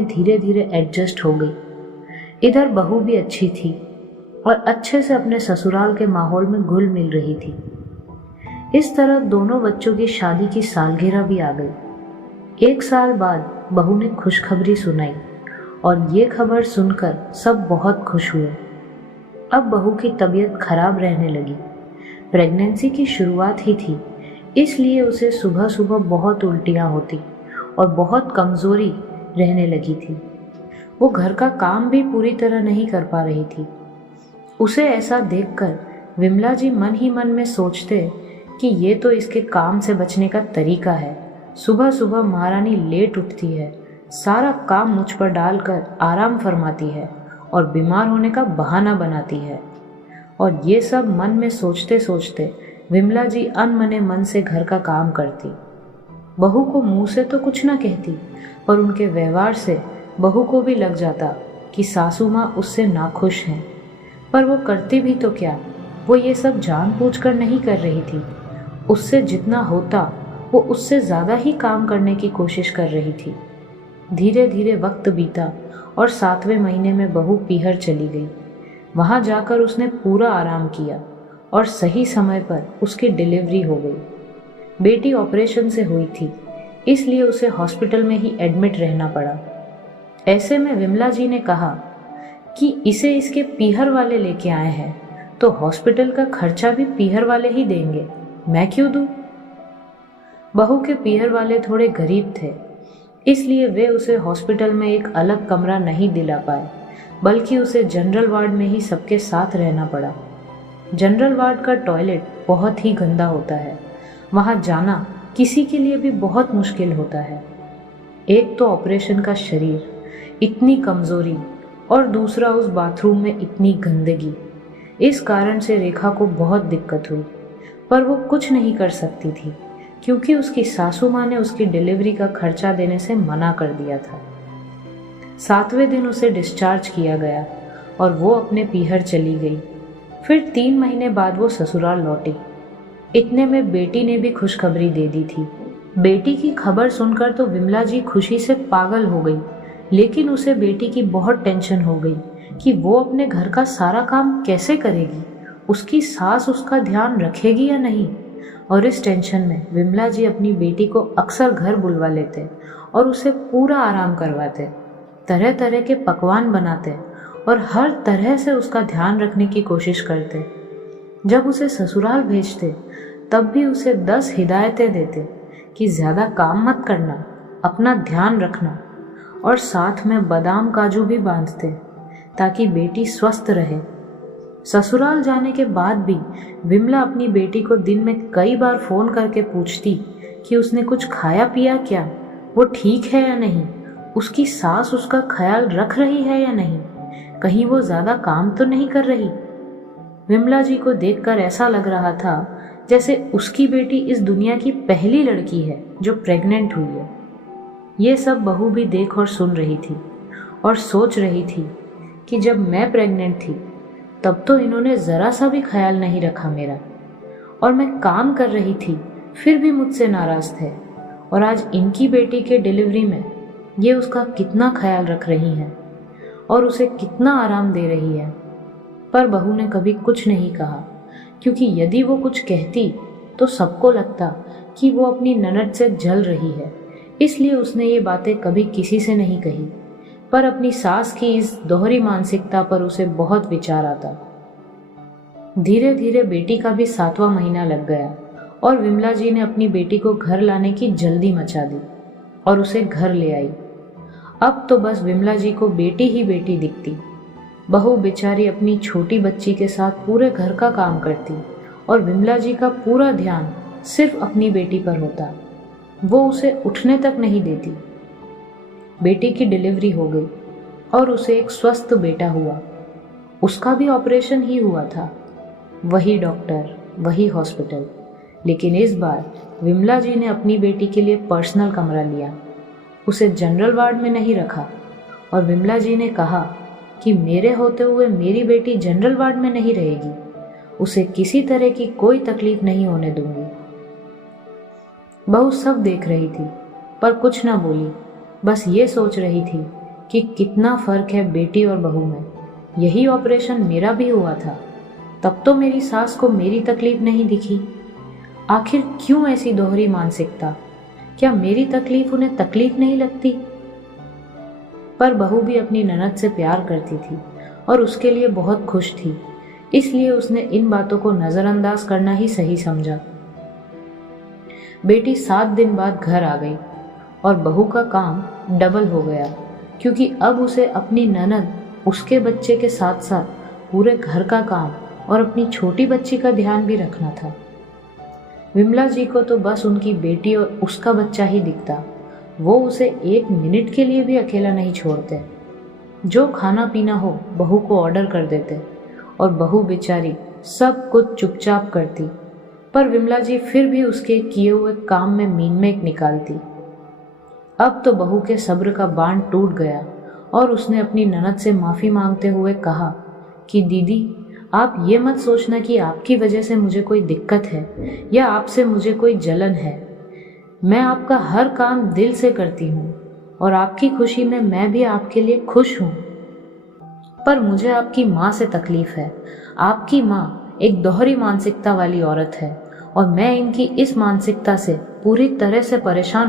में धीरे धीरे एडजस्ट हो गई। इधर बहू भी अच्छी थी और अच्छे से अपने ससुराल के माहौल में घुल मिल रही थी। इस तरह दोनों बच्चों की शादी की सालगिरह भी आ गई। 1 साल बाद बहू ने खुशखबरी सुनाई और ये खबर सुनकर सब बहुत खुश हुए। अब बहू की तबीयत खराब रहने लगी। प्रेगनेंसी की शुरुआत ही थी, इसलिए उसे सुबह सुबह बहुत उल्टियाँ होती और बहुत कमज़ोरी रहने लगी थी। वो घर का काम भी पूरी तरह नहीं कर पा रही थी। उसे ऐसा देखकर विमला जी मन ही मन में सोचते कि ये तो इसके काम से बचने का तरीका है। सुबह सुबह महारानी लेट उठती है, सारा काम मुझ पर डालकर आराम फरमाती है और बीमार होने का बहाना बनाती है। और ये सब मन में सोचते सोचते विमला जी अनमने मन से घर का काम करती। बहू को मुंह से तो कुछ ना कहती, पर उनके व्यवहार से बहू को भी लग जाता कि सासू माँ उससे नाखुश हैं। पर वो करती भी तो क्या, वो ये सब जानबूझकर नहीं कर रही थी। उससे जितना होता वो उससे ज़्यादा ही काम करने की कोशिश कर रही थी। धीरे धीरे वक्त बीता और 7वें महीने में बहू पीहर चली गई। वहाँ जाकर उसने पूरा आराम किया और सही समय पर उसकी डिलीवरी हो गई। बेटी ऑपरेशन से हुई थी, इसलिए उसे हॉस्पिटल में ही एडमिट रहना पड़ा। ऐसे में विमला जी ने कहा कि इसे इसके पीहर वाले लेके आए हैं, तो हॉस्पिटल का खर्चा भी पीहर वाले ही देंगे, मैं क्यों दूँ। बहू के पीहर वाले थोड़े गरीब थे, इसलिए वे उसे हॉस्पिटल में एक अलग कमरा नहीं दिला पाए, बल्कि उसे जनरल वार्ड में ही सबके साथ रहना पड़ा। जनरल वार्ड का टॉयलेट बहुत ही गंदा होता है, वहाँ जाना किसी के लिए भी बहुत मुश्किल होता है। एक तो ऑपरेशन का शरीर, इतनी कमज़ोरी, और दूसरा उस बाथरूम में इतनी गंदगी। इस कारण से रेखा को बहुत दिक्कत हुई, पर वो कुछ नहीं कर सकती थी क्योंकि उसकी सासू माँ ने उसकी डिलीवरी का खर्चा देने से मना कर दिया था। 7वें दिन उसे डिस्चार्ज किया गया और वो अपने पीहर चली गई। फिर 3 महीने बाद वो ससुराल लौटी। इतने में बेटी ने भी खुशखबरी दे दी थी। बेटी की खबर सुनकर तो विमला जी खुशी से पागल हो गई, लेकिन उसे बेटी की बहुत टेंशन हो गई कि वो अपने घर का सारा काम कैसे करेगी, उसकी सास उसका ध्यान रखेगी या नहीं। और इस टेंशन में विमला जी अपनी बेटी को अक्सर घर बुलवा लेते और उसे पूरा आराम करवाते, तरह तरह के पकवान बनाते और हर तरह से उसका ध्यान रखने की कोशिश करते। जब उसे ससुराल भेजते तब भी उसे 10 हिदायतें देते कि ज़्यादा काम मत करना, अपना ध्यान रखना, और साथ में बादाम काजू भी बांधते ताकि बेटी स्वस्थ रहे। ससुराल जाने के बाद भी विमला अपनी बेटी को दिन में कई बार फ़ोन करके पूछती कि उसने कुछ खाया पिया क्या, वो ठीक है या नहीं, उसकी सास उसका ख्याल रख रही है या नहीं, कहीं वो ज़्यादा काम तो नहीं कर रही। विमला जी को देखकर ऐसा लग रहा था जैसे उसकी बेटी इस दुनिया की पहली लड़की है जो प्रेग्नेंट हुई है। ये सब बहू भी देख और सुन रही थी और सोच रही थी कि जब मैं प्रेग्नेंट थी तब तो इन्होंने ज़रा सा भी ख्याल नहीं रखा मेरा, और मैं काम कर रही थी फिर भी मुझसे नाराज़ थे, और आज इनकी बेटी के डिलीवरी में ये उसका कितना ख्याल रख रही हैं और उसे कितना आराम दे रही है। पर बहू ने कभी कुछ नहीं कहा, क्योंकि यदि वो कुछ कहती तो सबको लगता कि वो अपनी ननद से जल रही है, इसलिए उसने ये बातें कभी किसी से नहीं कही। पर अपनी सास की इस दोहरी मानसिकता पर उसे बहुत विचार आता। धीरे धीरे बेटी का भी 7वां महीना लग गया और विमला जी ने अपनी बेटी को घर लाने की जल्दी मचा दी और उसे घर ले आई। अब तो बस विमला जी को बेटी ही बेटी दिखती। बहू बेचारी अपनी छोटी बच्ची के साथ पूरे घर का काम करती और विमला जी का पूरा ध्यान सिर्फ अपनी बेटी पर होता। वो उसे उठने तक नहीं देती। बेटी की डिलीवरी हो गई और उसे एक स्वस्थ बेटा हुआ। उसका भी ऑपरेशन ही हुआ था, वही डॉक्टर, वही हॉस्पिटल, लेकिन इस बार विमला जी ने अपनी बेटी के लिए पर्सनल कमरा लिया। उसे जनरल वार्ड में नहीं रखा और विमला जी ने कहा कि मेरे होते हुए मेरी बेटी जनरल वार्ड में नहीं रहेगी, उसे किसी तरह की कोई तकलीफ नहीं होने दूंगी। बहू सब देख रही थी पर कुछ ना बोली, बस ये सोच रही थी कि कितना फर्क है बेटी और बहू में। यही ऑपरेशन मेरा भी हुआ था, तब तो मेरी सास को मेरी तकलीफ नहीं दिखी। आखिर क्यों ऐसी दोहरी मानसिकता? क्या मेरी तकलीफ उन्हें तकलीफ नहीं लगती? पर बहू भी अपनी ननद से प्यार करती थी और उसके लिए बहुत खुश थी, इसलिए उसने इन बातों को नज़रअंदाज करना ही सही समझा। बेटी 7 दिन बाद घर आ गई और बहू का काम डबल हो गया, क्योंकि अब उसे अपनी ननद, उसके बच्चे के साथ साथ पूरे घर का काम और अपनी छोटी बच्ची का ध्यान भी रखना था। विमला जी को तो बस उनकी बेटी और उसका बच्चा ही दिखता। वो उसे 1 मिनट के लिए भी अकेला नहीं छोड़ते। जो खाना पीना हो बहू को ऑर्डर कर देते और बहू बेचारी सब कुछ चुपचाप करती, पर विमला जी फिर भी उसके किए हुए काम में मीनमेट निकालती। अब तो बहू के सब्र का बांध टूट गया और उसने अपनी ननद से माफ़ी मांगते हुए कहा कि दीदी, आप ये मत सोचना कि आपकी वजह से मुझे कोई दिक्कत है या आपसे मुझे कोई जलन है। मैं आपका हर काम दिल से करती हूँ और आपकी खुशी में मैं भी आपके लिए खुश हूँ। पर मुझे आपकी माँ से तकलीफ है। आपकी माँ एक दोहरी मानसिकता वाली औरत है और मैं इनकी इस मानसिकता से पूरी तरह से परेशान